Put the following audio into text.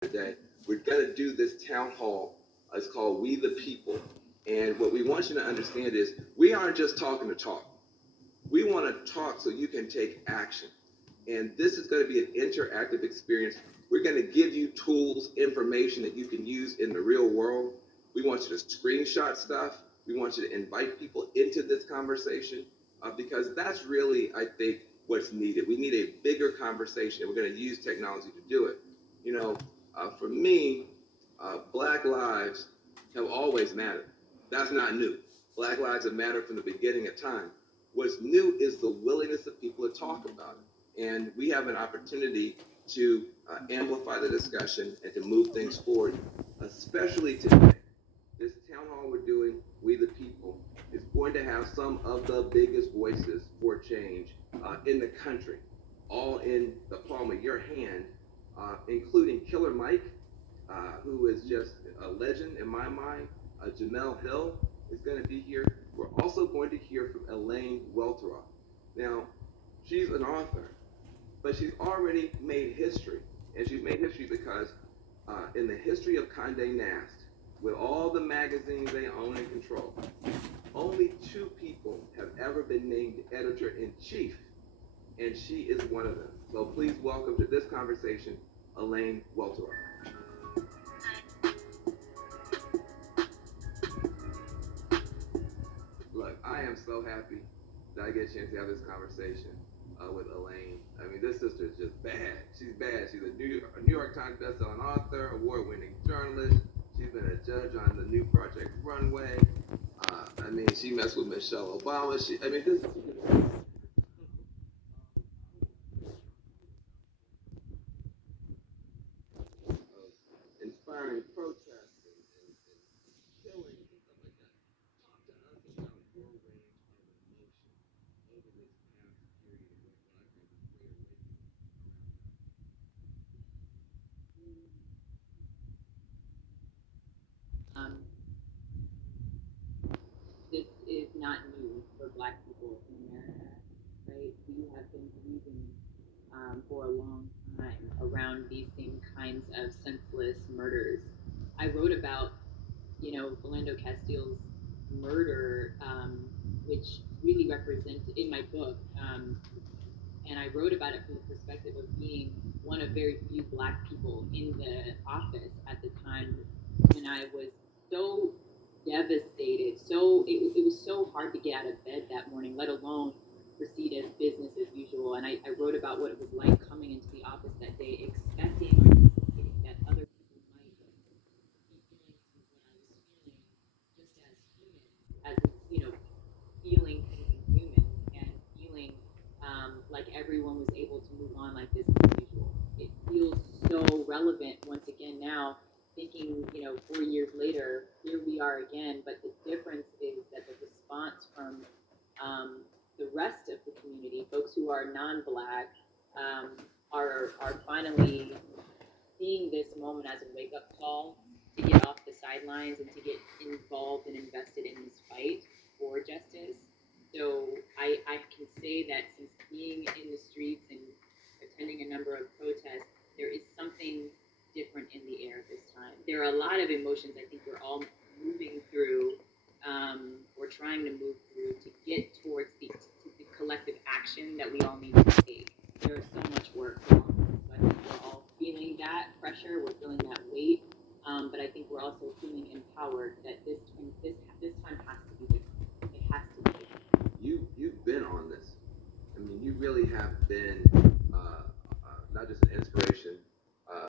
today. We're going to do this town hall. It's called We the People. And what we want you to understand is we aren't just talking to talk. We want to talk so you can take action. And this is going to be an interactive experience. We're going to give you tools, information that you can use in the real world. We want you to screenshot stuff. We want you to invite people into this conversation because that's really, I think, what's needed. We need a bigger conversation. We're going to use technology to do it. You know, for me, Black lives have always mattered. That's not new. Black lives have mattered from the beginning of time. What's new is the willingness of people to talk about it. And we have an opportunity to amplify the discussion and to move things forward, especially today. This town hall we're doing, We the People, is going to have some of the biggest voices for change in the country, all in the palm of your hand, including Killer Mike, who is just a legend in my mind. Jamel Hill is going to be here. We're also going to hear from Elaine Welteroth. Now, she's an author, but she's already made history. And she's made history because in the history of Condé Nast, with all the magazines they own and control, only two people have ever been named editor-in-chief, and she is one of them. So please welcome to this conversation, Elaine Welteroth. Look, I am so happy that I get a chance to have this conversation with Elaine. I mean, this sister is just bad. She's bad. She's a New York Times bestselling author, award-winning journalist. She's been a judge on the new Project Runway. I mean, she messed with Michelle Obama. This inspiring protests and killing and stuff like that. Talk to us about your range of emotion over this past period of what I call the Great Awakening Um, this is not new for Black people in America, right? We have been grieving for a long time around these same kinds of senseless murders. I wrote about, Philando Castile's murder, which really represented in my book, and I wrote about it from the perspective of being one of very few Black people in the office at the time when I was so devastated. It was so hard to get out of bed that morning, let alone proceed as business as usual. And I wrote about what it was like coming into the office that day, expecting, anticipating that other people might be feeling some of what I was feeling, just as humans, as feeling things as humans, and feeling like everyone was able to move on like this as usual. It feels so relevant once again now, thinking, 4 years later, here we are again. But the difference is that the response from the rest of the community, folks who are non-Black, um, are finally seeing this moment as a wake-up call to get off the sidelines and to get involved and invested in this fight for justice. So I can say that since being in the streets and attending a number of protests, there is something different in the air this time. There are a lot of emotions I think we're all moving through, or trying to move through to get towards the collective action that we all need to take. There is so much work going on. So I think we're all feeling that pressure, we're feeling that weight, but I think we're also feeling empowered that this time has to be different. It has to be different. You've been on this. I mean, you really have been not just an inspiration,